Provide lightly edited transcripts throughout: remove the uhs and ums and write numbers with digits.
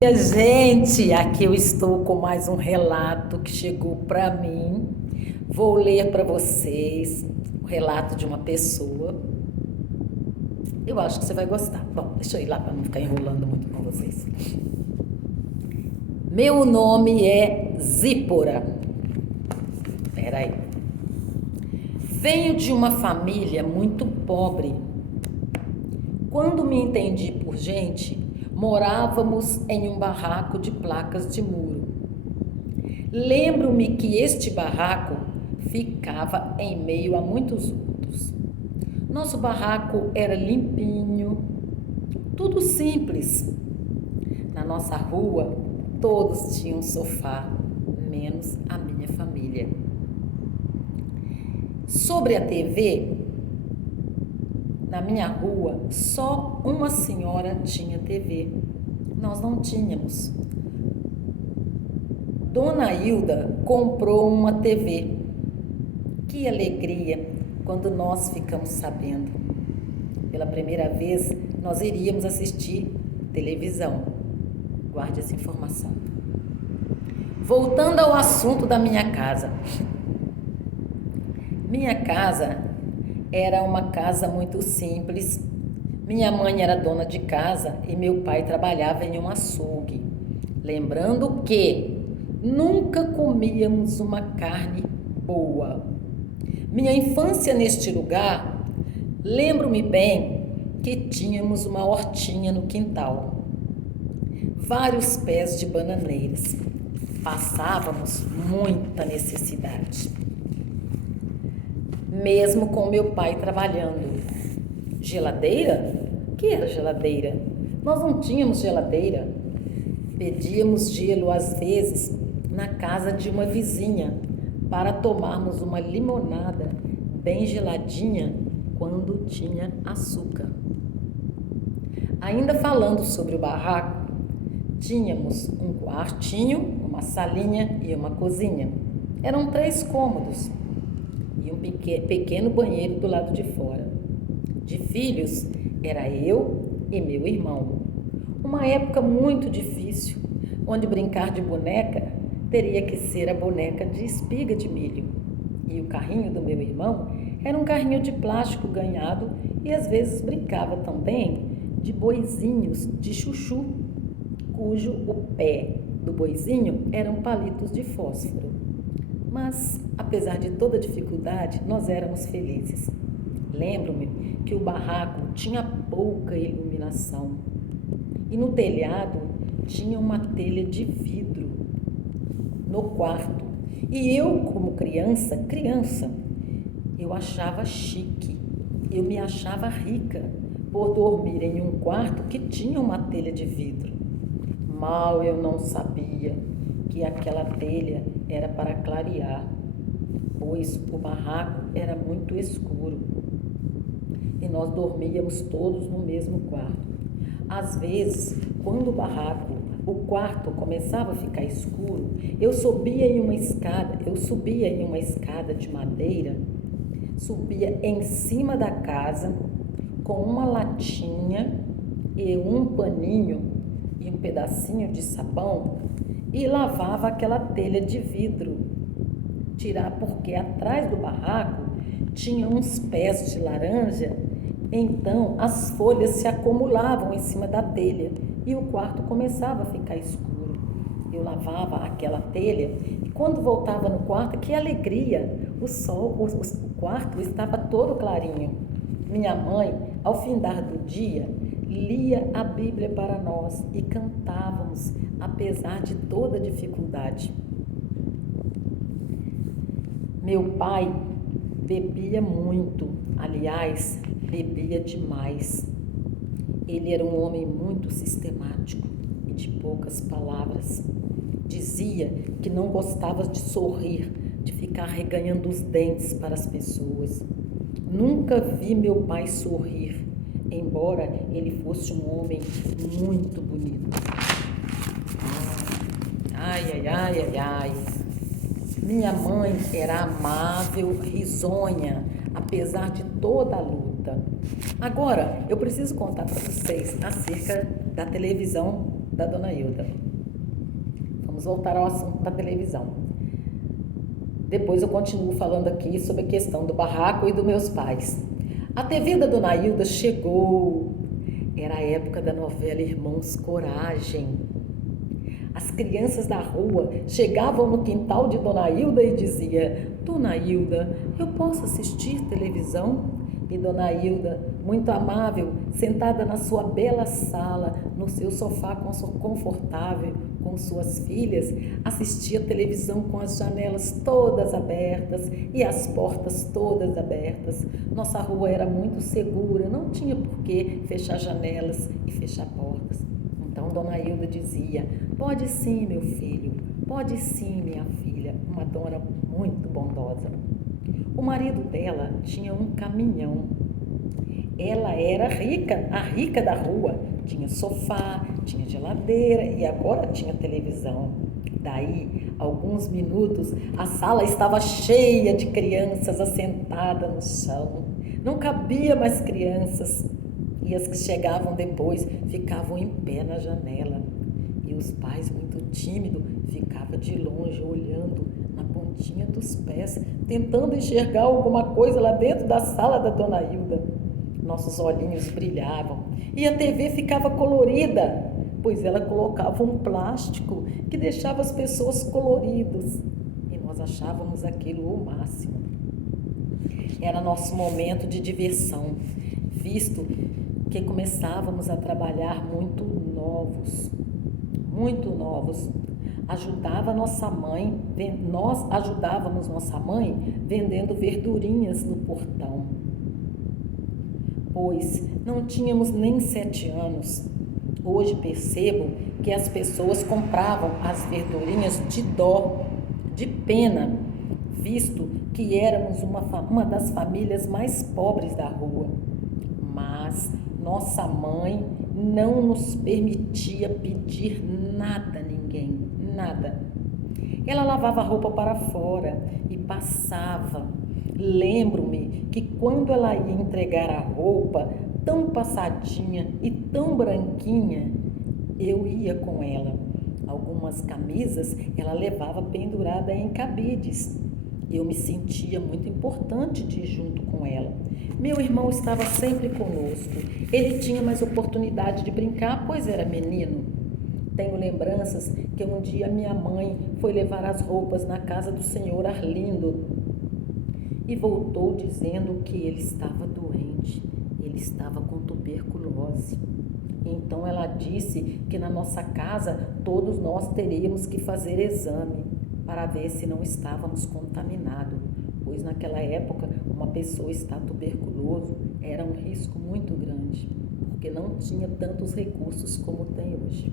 Minha gente, aqui eu estou com mais um relato que chegou para mim. Vou ler para vocês o relato de uma pessoa. Eu acho que você vai gostar. Bom, deixa eu ir lá para não ficar enrolando muito com vocês. Meu nome é Zípora. Peraí. Venho de uma família muito pobre. Quando me entendi por gente, morávamos em um barraco de placas de muro. Lembro-me que este barraco ficava em meio a muitos outros. Nosso barraco era limpinho, tudo simples. Na nossa rua, todos tinham sofá, menos a minha família. Sobre a TV, na minha rua, só uma senhora tinha TV. Nós não tínhamos. Dona Hilda comprou uma TV. Que alegria quando nós ficamos sabendo. Pela primeira vez, nós iríamos assistir televisão. Guarde essa informação. Voltando ao assunto da minha casa. Minha casa era uma casa muito simples. Minha mãe era dona de casa e meu pai trabalhava em um açougue. Lembrando que nunca comíamos uma carne boa. Minha infância neste lugar, lembro-me bem que tínhamos uma hortinha no quintal. Vários pés de bananeiras. Passávamos muita necessidade. Mesmo com meu pai trabalhando. Geladeira? O que era geladeira? Nós não tínhamos geladeira. Pedíamos gelo às vezes na casa de uma vizinha para tomarmos uma limonada bem geladinha quando tinha açúcar. Ainda falando sobre o barraco, tínhamos um quartinho, uma salinha e uma cozinha. Eram 3 cômodos e um pequeno banheiro do lado de fora. De filhos, era eu e meu irmão. Uma época muito difícil, onde brincar de boneca teria que ser a boneca de espiga de milho. E o carrinho do meu irmão era um carrinho de plástico ganhado e às vezes brincava também de boizinhos de chuchu, cujo o pé do boizinho eram palitos de fósforo. Mas, apesar de toda dificuldade, nós éramos felizes. Lembro-me que o barraco tinha pouca iluminação e no telhado tinha uma telha de vidro no quarto. E eu, como criança, eu achava chique, eu me achava rica por dormir em um quarto que tinha uma telha de vidro. Mal eu não sabia que aquela telha era para clarear, pois o barraco era muito escuro e nós dormíamos todos no mesmo quarto. Às vezes, quando o quarto começava a ficar escuro, eu subia em uma escada de madeira, subia em cima da casa com uma latinha e um paninho e um pedacinho de sabão e lavava aquela telha de vidro. Porque atrás do barraco tinha uns pés de laranja, então as folhas se acumulavam em cima da telha e o quarto começava a ficar escuro. Eu lavava aquela telha e quando voltava no quarto, que alegria! O quarto estava todo clarinho. Minha mãe, ao findar do dia, lia a Bíblia para nós e cantávamos, apesar de toda a dificuldade. Meu pai bebia muito, aliás, bebia demais. Ele era um homem muito sistemático e de poucas palavras. Dizia que não gostava de sorrir, de ficar reganhando os dentes para as pessoas. Nunca vi meu pai sorrir, embora ele fosse um homem muito bonito. Ai. Minha mãe era amável, risonha, apesar de toda a luta. Agora, eu preciso contar para vocês acerca da televisão da Dona Hilda. Vamos voltar ao assunto da televisão. Depois eu continuo falando aqui sobre a questão do barraco e dos meus pais. A TV da Dona Hilda chegou. Era a época da novela Irmãos Coragem. As crianças da rua chegavam no quintal de Dona Hilda e diziam: Dona Hilda, eu posso assistir televisão? E Dona Hilda, muito amável, sentada na sua bela sala, no seu sofá confortável, com suas filhas, assistia televisão com as janelas todas abertas e as portas todas abertas. Nossa rua era muito segura, não tinha por que fechar janelas e fechar portas. Então Dona Hilda dizia: pode sim, meu filho, pode sim, minha filha, uma dona muito bondosa. O marido dela tinha um caminhão. Ela era rica, a rica da rua. Tinha sofá, tinha geladeira e agora tinha televisão. Daí, alguns minutos, a sala estava cheia de crianças assentadas no chão. Não cabia mais crianças. E as que chegavam depois ficavam em pé na janela. E os pais, muito tímidos, ficavam de longe olhando na pontinha dos pés, tentando enxergar alguma coisa lá dentro da sala da Dona Hilda. Nossos olhinhos brilhavam e a TV ficava colorida, pois ela colocava um plástico que deixava as pessoas coloridas. E nós achávamos aquilo o máximo. Era nosso momento de diversão, visto que começávamos a trabalhar muito novos. Nós ajudávamos nossa mãe vendendo verdurinhas no portão, pois não tínhamos nem 7 anos. Hoje percebo que as pessoas compravam as verdurinhas de dó, de pena, visto que éramos uma das famílias mais pobres da rua. Mas nossa mãe não nos permitia pedir nada a ninguém, nada. Ela lavava a roupa para fora e passava. Lembro-me que quando ela ia entregar a roupa, tão passadinha e tão branquinha, eu ia com ela. Algumas camisas ela levava pendurada em cabides. Eu me sentia muito importante de ir junto com ela. Meu irmão estava sempre conosco. Ele tinha mais oportunidade de brincar, pois era menino. Tenho lembranças que um dia minha mãe foi levar as roupas na casa do senhor Arlindo e voltou dizendo que ele estava doente. Ele estava com tuberculose. Então ela disse que na nossa casa todos nós teríamos que fazer exame para ver se não estávamos contaminados, pois naquela época uma pessoa estar tuberculoso era um risco muito grande, porque não tinha tantos recursos como tem hoje.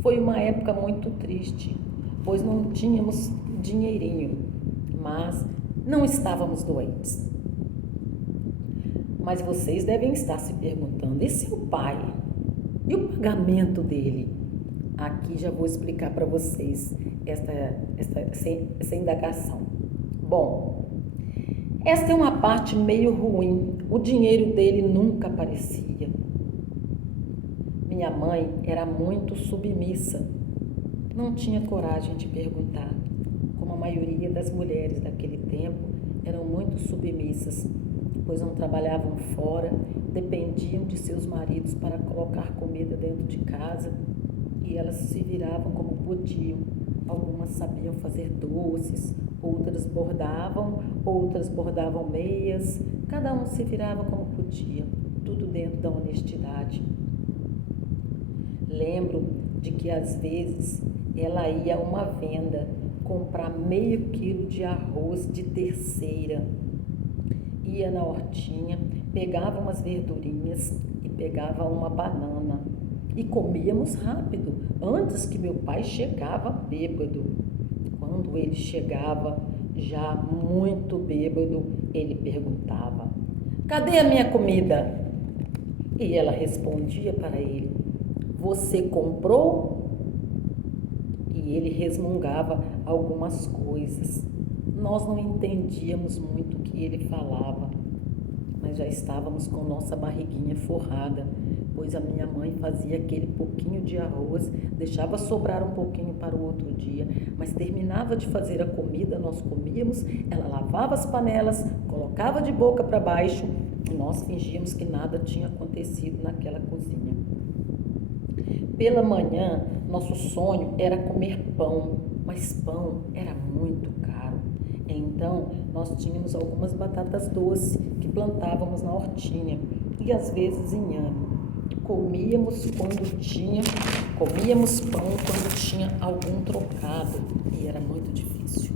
Foi uma época muito triste, pois não tínhamos dinheirinho, mas não estávamos doentes. Mas vocês devem estar se perguntando, e seu pai? E o pagamento dele? Aqui já vou explicar para vocês essa indagação. Bom, esta é uma parte meio ruim. O dinheiro dele nunca aparecia. Minha mãe era muito submissa. Não tinha coragem de perguntar, como a maioria das mulheres daquele tempo eram muito submissas, pois não trabalhavam fora, dependiam de seus maridos para colocar comida dentro de casa e elas se viravam como podiam. Algumas sabiam fazer doces, outras bordavam meias, cada um se virava como podia, tudo dentro da honestidade. Lembro de que às vezes ela ia a uma venda comprar meio quilo de arroz de terceira. Ia na hortinha, pegava umas verdurinhas e pegava uma banana. E comíamos rápido, antes que meu pai chegava bêbado. Quando ele chegava, já muito bêbado, ele perguntava: cadê a minha comida? E ela respondia para ele: você comprou? E ele resmungava algumas coisas. Nós não entendíamos muito o que ele falava, mas já estávamos com nossa barriguinha forrada pois a minha mãe fazia aquele pouquinho de arroz, deixava sobrar um pouquinho para o outro dia, mas terminava de fazer a comida, nós comíamos, ela lavava as panelas, colocava de boca para baixo e nós fingíamos que nada tinha acontecido naquela cozinha. Pela manhã, nosso sonho era comer pão, mas pão era muito caro. Então, nós tínhamos algumas batatas doces que plantávamos na hortinha e às vezes inhame. Comíamos pão quando tinha algum trocado e era muito difícil.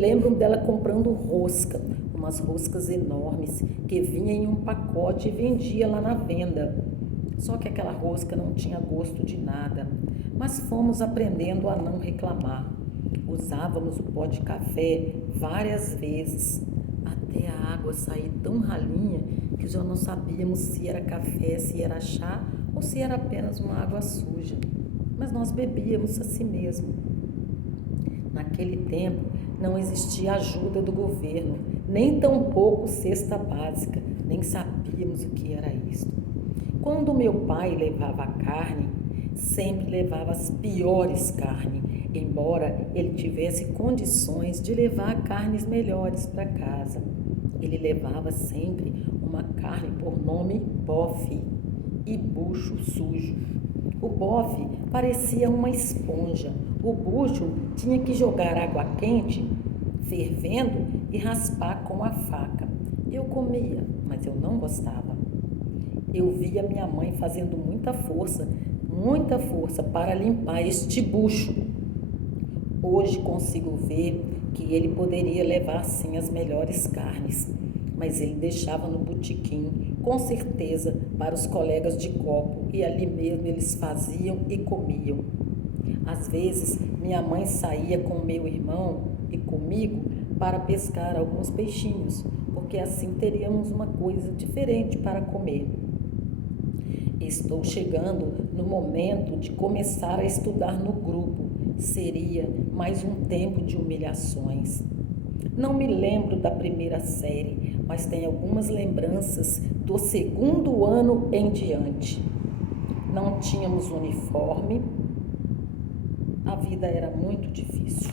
Lembro dela comprando rosca, umas roscas enormes que vinha em um pacote e vendia lá na venda. Só que aquela rosca não tinha gosto de nada, mas fomos aprendendo a não reclamar. Usávamos o pó de café várias vezes, até a água sair tão ralinha que já não sabíamos se era café, se era chá ou se era apenas uma água suja. Mas nós bebíamos assim mesmo. Naquele tempo não existia ajuda do governo, nem tampouco cesta básica, nem sabíamos o que era isso. Quando meu pai levava carne, sempre levava as piores carnes, embora ele tivesse condições de levar carnes melhores para casa. Ele levava sempre uma carne por nome bofe e bucho sujo. O bofe parecia uma esponja. O bucho tinha que jogar água quente, fervendo e raspar com a faca. Eu comia, mas eu não gostava. Eu via minha mãe fazendo muita força para limpar este bucho. Hoje consigo ver que ele poderia levar sim as melhores carnes, mas ele deixava no botequim, com certeza, para os colegas de copo, e ali mesmo eles faziam e comiam. Às vezes, minha mãe saía com meu irmão e comigo para pescar alguns peixinhos, porque assim teríamos uma coisa diferente para comer. Estou chegando no momento de começar a estudar no grupo. Seria mais um tempo de humilhações. Não me lembro da primeira série, mas tenho algumas lembranças do segundo ano em diante. Não tínhamos uniforme. A vida era muito difícil.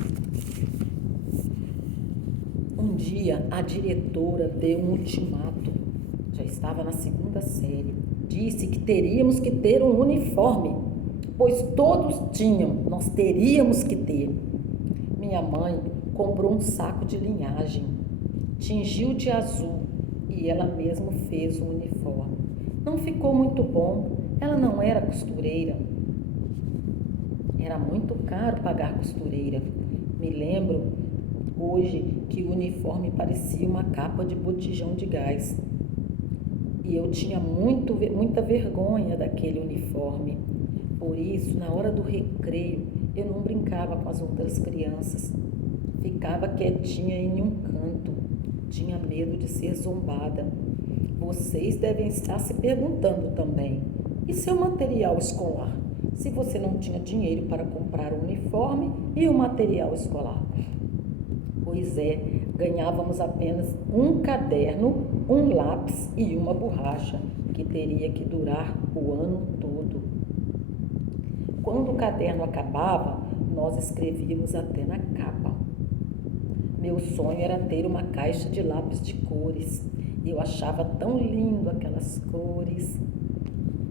Um dia, a diretora deu um ultimato. Já estava na segunda série. Disse que teríamos que ter um uniforme, pois todos tinham, nós teríamos que ter. Minha mãe comprou um saco de linhagem, tingiu de azul e ela mesma fez o uniforme. Não ficou muito bom, ela não era costureira. Era muito caro pagar costureira. Me lembro hoje que o uniforme parecia uma capa de botijão de gás. E eu tinha muita vergonha daquele uniforme. Por isso, na hora do recreio, eu não brincava com as outras crianças. Ficava quietinha em um canto. Tinha medo de ser zombada. Vocês devem estar se perguntando também. E seu material escolar? Se você não tinha dinheiro para comprar o uniforme e o material escolar? Pois é, ganhávamos apenas um caderno, um lápis e uma borracha, que teria que durar o ano todo. Quando o caderno acabava, nós escrevíamos até na capa. Meu sonho era ter uma caixa de lápis de cores. Eu achava tão lindo aquelas cores.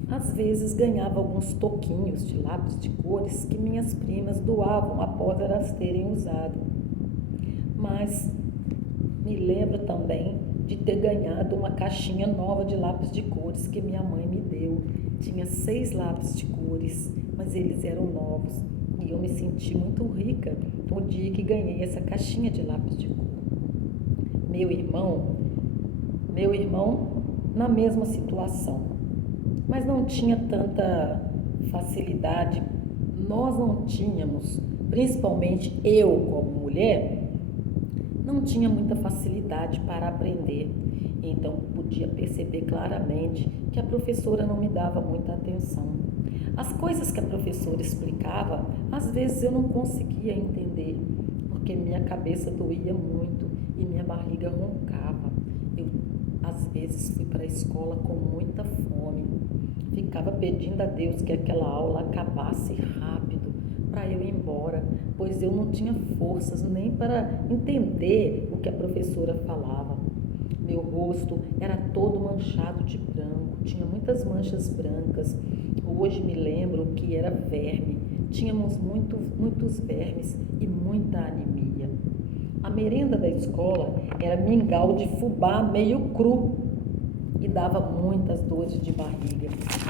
Às vezes ganhava alguns toquinhos de lápis de cores que minhas primas doavam após elas terem usado. Mas me lembro também de ter ganhado uma caixinha nova de lápis de cores que minha mãe me deu. Tinha 6 lápis de cores, mas eles eram novos. E eu me senti muito rica no dia que ganhei essa caixinha de lápis de cor. Meu irmão na mesma situação, mas não tinha tanta facilidade. Nós não tínhamos, principalmente eu como mulher, não tinha muita facilidade para aprender, então podia perceber claramente que a professora não me dava muita atenção. As coisas que a professora explicava, às vezes eu não conseguia entender, porque minha cabeça doía muito e minha barriga roncava. Eu, às vezes, fui para a escola com muita fome. Ficava pedindo a Deus que aquela aula acabasse rápido para eu ir embora, pois eu não tinha forças nem para entender o que a professora falava. Meu rosto era todo manchado de branco, tinha muitas manchas brancas. Hoje me lembro que era verme. Tínhamos muitos vermes e muita anemia. A merenda da escola era mingau de fubá meio cru e dava muitas dores de barriga.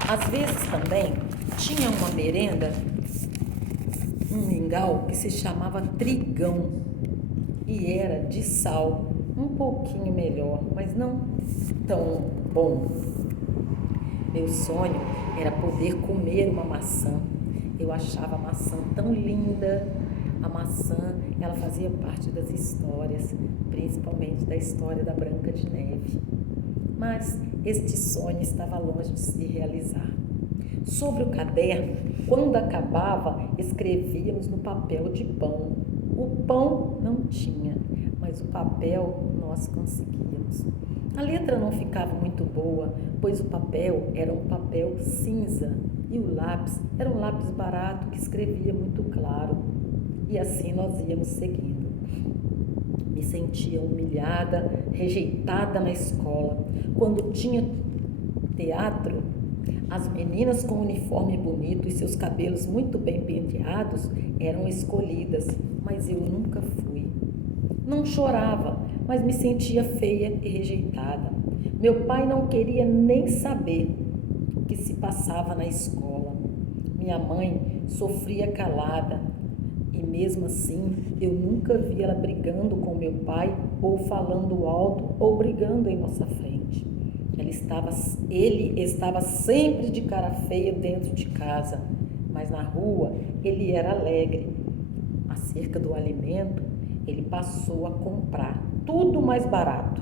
Às vezes também tinha uma merenda, um mingau que se chamava trigão e era de sal, um pouquinho melhor, mas não tão bom. Meu sonho era poder comer uma maçã. Eu achava a maçã tão linda. A maçã, ela fazia parte das histórias, principalmente da história da Branca de Neve. Mas este sonho estava longe de se realizar. Sobre o caderno, quando acabava, escrevíamos no papel de pão. O pão não tinha, mas o papel nós conseguíamos. A letra não ficava muito boa, pois o papel era um papel cinza e o lápis era um lápis barato que escrevia muito claro. E assim nós íamos seguindo. Me sentia humilhada, rejeitada na escola. Quando tinha teatro, as meninas com uniforme bonito e seus cabelos muito bem penteados eram escolhidas, mas eu nunca fui. Não chorava, mas me sentia feia e rejeitada. Meu pai não queria nem saber o que se passava na escola. Minha mãe sofria calada e mesmo assim eu nunca vi ela brigando com meu pai ou falando alto ou brigando em nossa frente. Ele estava sempre de cara feia dentro de casa, mas na rua ele era alegre. Acerca do alimento, ele passou a comprar tudo mais barato.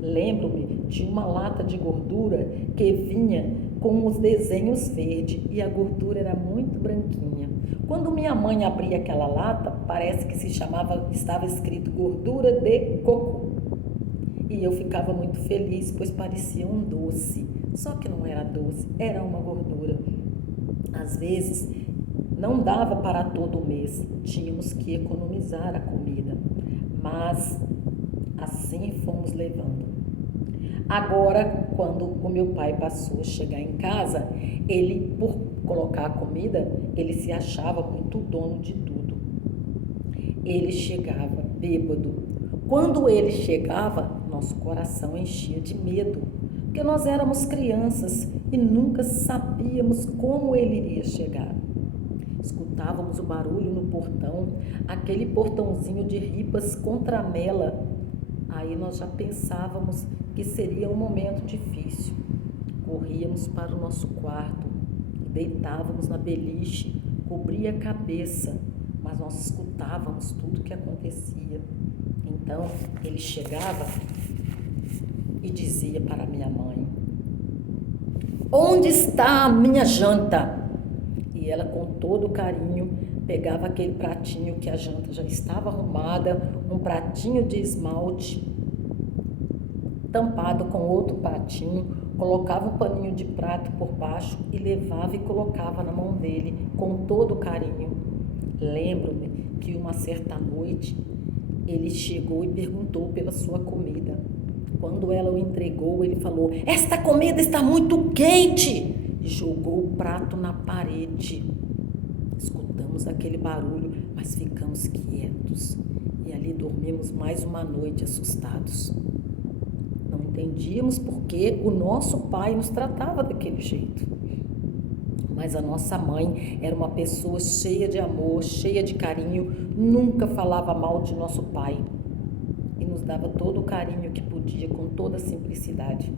Lembro-me de uma lata de gordura que vinha com os desenhos verdes e a gordura era muito branquinha. Quando minha mãe abria aquela lata, parece que estava escrito gordura de coco. E eu ficava muito feliz, pois parecia um doce. Só que não era doce, era uma gordura. Às vezes, não dava para todo mês, tínhamos que economizar a comida. Mas assim fomos levando. Agora, quando o meu pai passou a chegar em casa, ele, por colocar a comida, ele se achava muito dono de tudo. Ele chegava bêbado. Quando ele chegava, nosso coração enchia de medo, porque nós éramos crianças e nunca sabíamos como ele iria chegar. Escutávamos o barulho no portão, aquele portãozinho de ripas contra a mela. Aí nós já pensávamos que seria um momento difícil. Corríamos para o nosso quarto, deitávamos na beliche, cobria a cabeça, mas nós escutávamos tudo o que acontecia. Então ele chegava e dizia para minha mãe: "Onde está a minha janta?" E ela, com todo carinho, pegava aquele pratinho que a janta já estava arrumada, um pratinho de esmalte, tampado com outro pratinho, colocava um paninho de prato por baixo e levava e colocava na mão dele com todo carinho. Lembro-me que uma certa noite ele chegou e perguntou pela sua comida. Quando ela o entregou, ele falou: "Esta comida está muito quente!" E jogou o prato na parede. Escutamos aquele barulho, mas ficamos quietos. E ali dormimos mais uma noite assustados. Não entendíamos por que o nosso pai nos tratava daquele jeito. Mas a nossa mãe era uma pessoa cheia de amor, cheia de carinho, nunca falava mal de nosso pai. E nos dava todo o carinho que podia, com toda a simplicidade.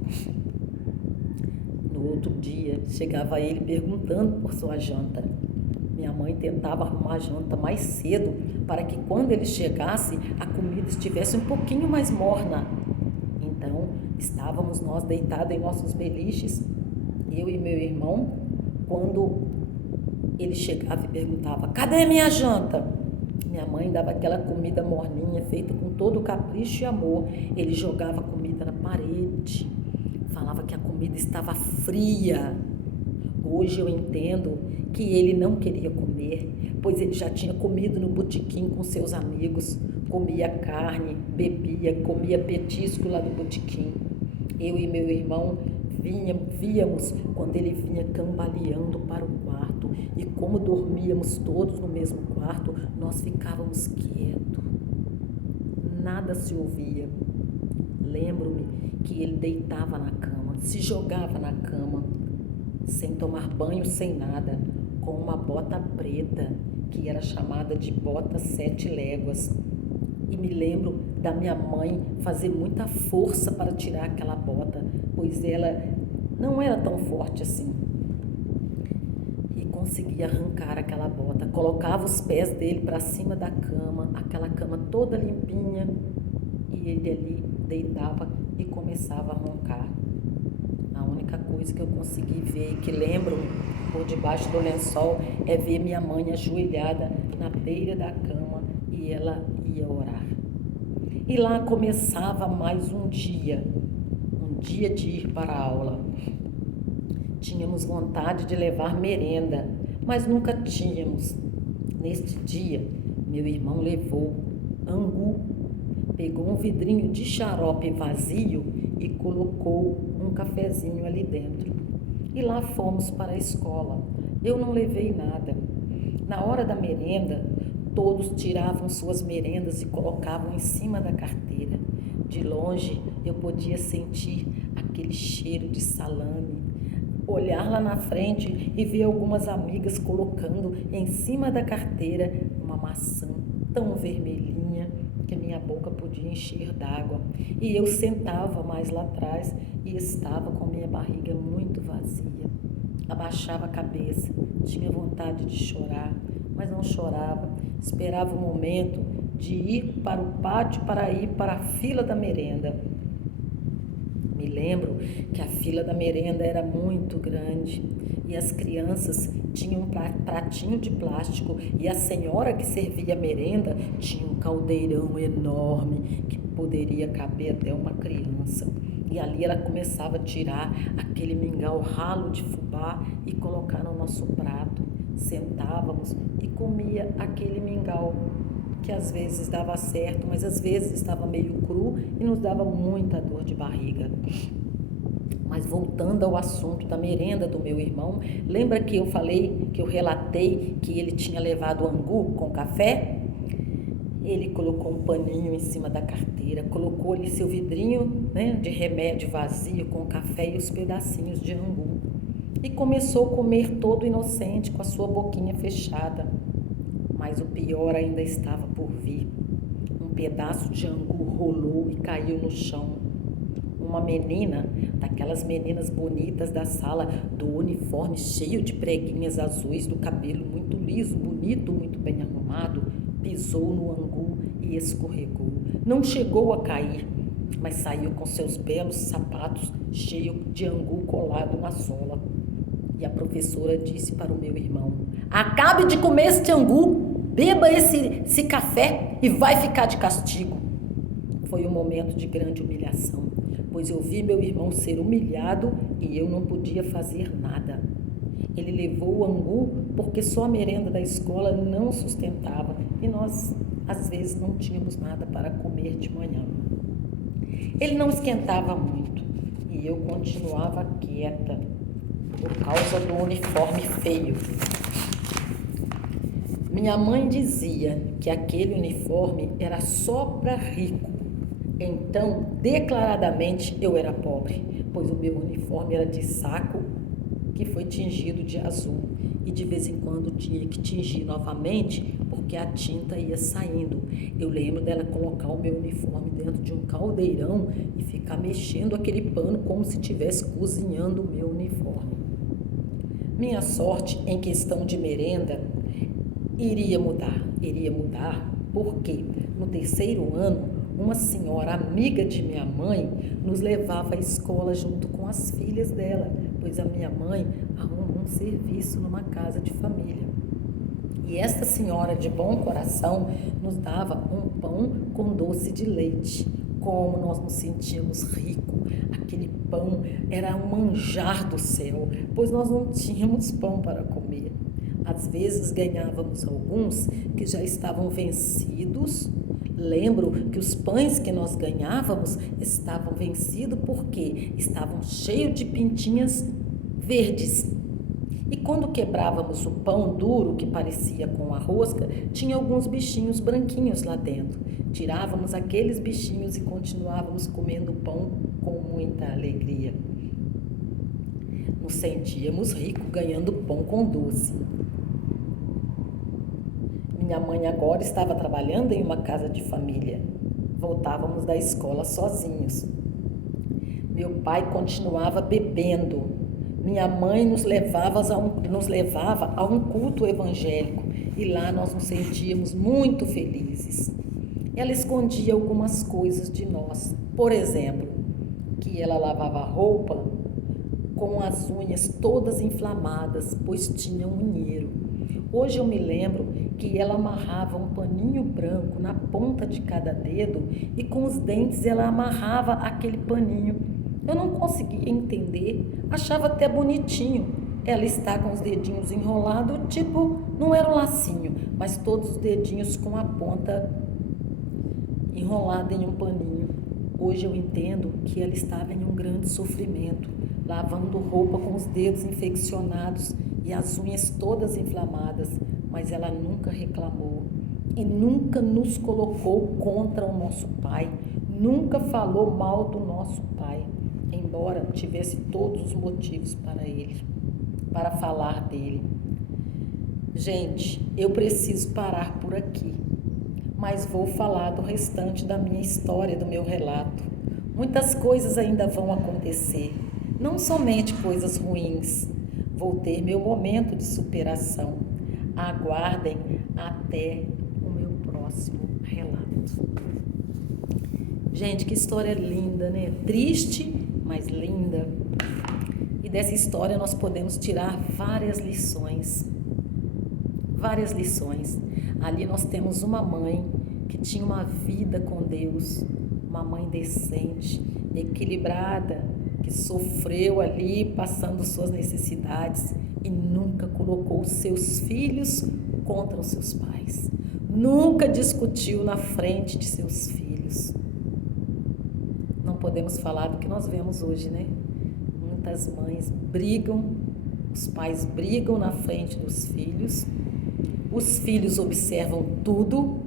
No outro dia, chegava ele perguntando por sua janta. Minha mãe tentava arrumar a janta mais cedo, para que quando ele chegasse, a comida estivesse um pouquinho mais morna. Então, estávamos nós deitados em nossos beliches, eu e meu irmão, quando ele chegava e perguntava: "Cadê minha janta?" Minha mãe dava aquela comida morninha, feita com todo o capricho e amor. Ele jogava a comida na parede, falava que a comida estava fria. Hoje eu entendo que ele não queria comer, pois ele já tinha comido no botequim com seus amigos, comia carne, bebia, comia petisco lá do botequim. Eu e meu irmão víamos quando ele vinha cambaleando para o quarto, e como dormíamos todos no mesmo quarto, nós ficávamos quietos. Nada se ouvia. Lembro-me que ele deitava na cama, se jogava na cama, sem tomar banho, sem nada, com uma bota preta, que era chamada de bota 7 léguas. E me lembro da minha mãe fazer muita força para tirar aquela bota, pois ela não era tão forte assim. E conseguia arrancar aquela bota, colocava os pés dele para cima da cama, aquela cama toda limpinha, e ele ali deitava e começava a roncar. A única coisa que eu consegui ver, que lembro por debaixo do lençol, é ver minha mãe ajoelhada na beira da cama e ela ia orar. E lá começava mais um dia de ir para a aula. Tínhamos vontade de levar merenda, mas nunca tínhamos. Neste dia, meu irmão levou angu, pegou um vidrinho de xarope vazio e colocou um cafezinho ali dentro. E lá fomos para a escola. Eu não levei nada. Na hora da merenda, todos tiravam suas merendas e colocavam em cima da carteira. De longe, eu podia sentir aquele cheiro de salame. Olhar lá na frente e ver algumas amigas colocando em cima da carteira uma maçã tão vermelhinha que minha boca podia encher d'água. E eu sentava mais lá atrás e estava com minha barriga muito vazia. Abaixava a cabeça, tinha vontade de chorar, mas não chorava. Esperava o momento de ir para o pátio para ir para a fila da merenda. Me lembro que a fila da merenda era muito grande e as crianças tinham um pratinho de plástico e a senhora que servia a merenda tinha um caldeirão enorme que poderia caber até uma criança. E ali ela começava a tirar aquele mingau ralo de fubá e colocar no nosso prato. Sentávamos e comia aquele mingau, que às vezes dava certo, mas às vezes estava meio cru e nos dava muita dor de barriga. Mas voltando ao assunto da merenda do meu irmão, lembra que eu falei, que eu relatei que ele tinha levado angu com café? Ele colocou um paninho em cima da carteira, colocou ali seu vidrinho, de remédio vazio com café e os pedacinhos de angu. E começou a comer todo inocente, com a sua boquinha fechada. Mas o pior ainda estava por vir. Um pedaço de angu rolou e caiu no chão. Uma menina, daquelas meninas bonitas da sala, do uniforme cheio de preguinhas azuis, do cabelo muito liso, bonito, muito bem arrumado, pisou no angu e escorregou. Não chegou a cair, mas saiu com seus belos sapatos cheios de angu colado na sola. E a professora disse para o meu irmão: acabe de comer este angu, beba esse café e vai ficar de castigo. Foi um momento de grande humilhação, pois eu vi meu irmão ser humilhado e eu não podia fazer nada. Ele levou o angu porque só a merenda da escola não sustentava e nós, às vezes, não tínhamos nada para comer de manhã. Ele não esquentava muito e eu continuava quieta por causa do uniforme feio. Minha mãe dizia que aquele uniforme era só para rico. Então, declaradamente, eu era pobre, pois o meu uniforme era de saco que foi tingido de azul e de vez em quando tinha que tingir novamente porque a tinta ia saindo. Eu lembro dela colocar o meu uniforme dentro de um caldeirão e ficar mexendo aquele pano como se estivesse cozinhando o meu uniforme. Minha sorte em questão de merenda iria mudar porque no 3º ano uma senhora amiga de minha mãe nos levava à escola junto com as filhas dela, pois a minha mãe arrumou um serviço numa casa de família. E esta senhora de bom coração nos dava um pão com doce de leite, Como nós nos sentíamos ricos. Aquele pão era um manjar do céu, pois nós não tínhamos pão para comer. Às vezes ganhávamos alguns que já estavam vencidos. Lembro que os pães que nós ganhávamos estavam vencidos porque estavam cheios de pintinhas verdes. E quando quebrávamos o pão duro, que parecia com a rosca, tinha alguns bichinhos branquinhos lá dentro. Tirávamos aqueles bichinhos e continuávamos comendo o pão com muita alegria. Nos sentíamos ricos ganhando pão com doce. Minha mãe agora estava trabalhando em uma casa de família. Voltávamos da escola sozinhos. Meu pai continuava bebendo. Minha mãe nos levava a um culto evangélico e lá nós nos sentíamos muito felizes. Ela escondia algumas coisas de nós. Por exemplo, que ela lavava roupa com as unhas todas inflamadas, pois tinha um unheiro. Hoje eu me lembro que ela amarrava um paninho branco na ponta de cada dedo e com os dentes ela amarrava aquele paninho. Eu não conseguia entender, achava até bonitinho. Ela está com os dedinhos enrolados, tipo, não era um lacinho, mas todos os dedinhos com a ponta enrolada em um paninho. Hoje eu entendo que ela estava em um grande sofrimento, lavando roupa com os dedos infeccionados e as unhas todas inflamadas, mas ela nunca reclamou e nunca nos colocou contra o nosso pai, nunca falou mal do nosso pai, embora tivesse todos os motivos para falar dele. Gente, eu preciso parar por aqui, mas vou falar do restante da minha história, do meu relato. Muitas coisas ainda vão acontecer, não somente coisas ruins. Vou ter meu momento de superação. Aguardem até o meu próximo relato. Gente, que história linda, né? Triste, mas linda. E dessa história nós podemos tirar várias lições. Várias lições. Ali nós temos uma mãe que tinha uma vida com Deus, uma mãe decente, equilibrada, que sofreu ali passando suas necessidades e nunca colocou os seus filhos contra os seus pais. Nunca discutiu na frente de seus filhos. Não podemos falar do que nós vemos hoje, né? Muitas mães brigam, os pais brigam na frente dos filhos, os filhos observam tudo,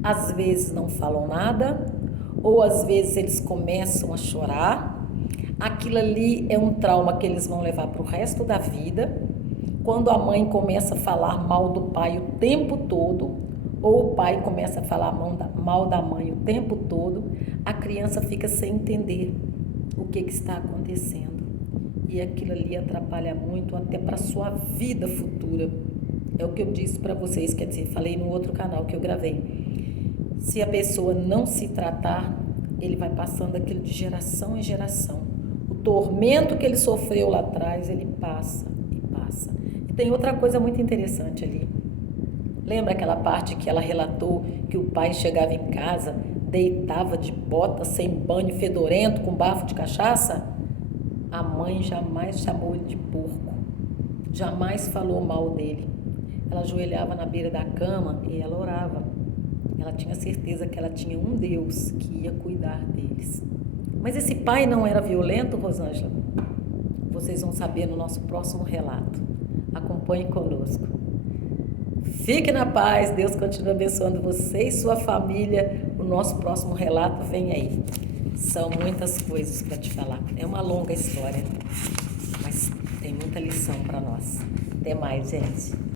às vezes não falam nada, ou às vezes eles começam a chorar. Aquilo ali é um trauma que eles vão levar para o resto da vida. Quando a mãe começa a falar mal do pai o tempo todo, ou o pai começa a falar mal da mãe o tempo todo, a criança fica sem entender o que está acontecendo. E aquilo ali atrapalha muito até para a sua vida futura. É o que eu disse para vocês, quer dizer, falei no outro canal que eu gravei. Se a pessoa não se tratar, ele vai passando aquilo de geração em geração. O tormento que ele sofreu lá atrás, ele passa e passa. E tem outra coisa muito interessante ali. Lembra aquela parte que ela relatou que o pai chegava em casa, deitava de bota, sem banho, fedorento, com bafo de cachaça? A mãe jamais chamou ele de porco, jamais falou mal dele. Ela ajoelhava na beira da cama e ela orava. Ela tinha certeza que ela tinha um Deus que ia cuidar deles. Mas esse pai não era violento, Rosângela? Vocês vão saber no nosso próximo relato. Acompanhe conosco. Fique na paz, Deus continua abençoando você e sua família. O nosso próximo relato vem aí. São muitas coisas para te falar. É uma longa história, mas tem muita lição para nós. Até mais, gente.